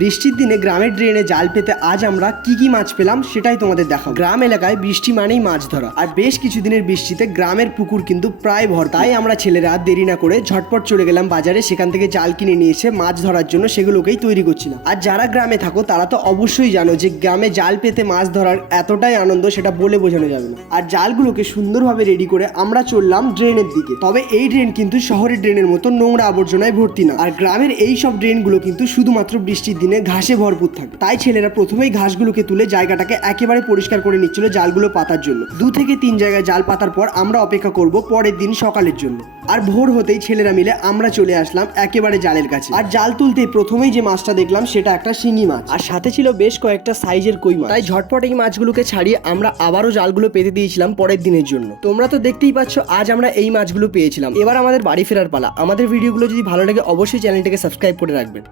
বৃষ্টির দিনে গ্রামের ড্রেনে জাল পেতে আজ আমরা কি কি মাছ পেলাম সেটাই তোমাদের দেখাবো। গ্রাম এলাকায় বৃষ্টি মানেই মাছ ধরা। আর বেশ কিছুদিনের বৃষ্টিতে গ্রামের পুকুর কিন্তু প্রায় ভর। তাই আমরা ছেলেরা দেরি না করে ঝটপট চলে গেলাম বাজারে। সেখান থেকে জাল কিনে নিয়ে এসে মাছ ধরার জন্য সেগুলোকেই তৈরি করছিলাম। আর যারা গ্রামে থাকো, তারা তো অবশ্যই জানো যে গ্রামে জাল পেতে মাছ ধরার এতটাই আনন্দ সেটা বলে বোঝানো যাবে না। আর জালগুলোকে সুন্দরভাবে রেডি করে আমরা চললাম ড্রেনের দিকে। তবে এই ড্রেন কিন্তু শহরের ড্রেনের মতো নোংরা আবর্জনায় ভর্তি না। আর গ্রামের এই সব ড্রেনগুলো কিন্তু শুধুমাত্র বৃষ্টির দিনে ঘাসে ভরপুর থাকে। তাই ছেলেরা প্রথমেই ঘাসগুলোকে তুলে জায়গাটাকে একেবারে পরিষ্কার করে নিচ্ছিল জালগুলো পাতার জন্য। দু থেকে তিন জায়গায় জাল পাতার পর আমরা অপেক্ষা করব পরের দিন সকালের জন্য। আর ভোর হতেই ছেলেরা মিলে আমরা চলে আসলাম একেবারে জালের কাছে। আর জাল তুলতে প্রথমেই যে মাছটা দেখলাম সেটা একটা শিঙি মাছ। আর সাথে ছিল বেশ কয়েকটা সাইজের কই মাছ। তাই ঝটপট এই মাছগুলোকে ছাড়িয়ে আমরা আবারও জালগুলো পেতে দিয়েছিলাম পরের দিনের জন্য। তোমরা তো দেখতেই পাচ্ছ, আজ আমরা এই মাছগুলো পেয়েছিলাম। এবার আমাদের বাড়ি ফেরার পালা। আমাদের ভিডিওগুলো যদি ভালো লাগে, অবশ্যই চ্যানেলটাকে সাবস্ক্রাইব করে রাখবেন।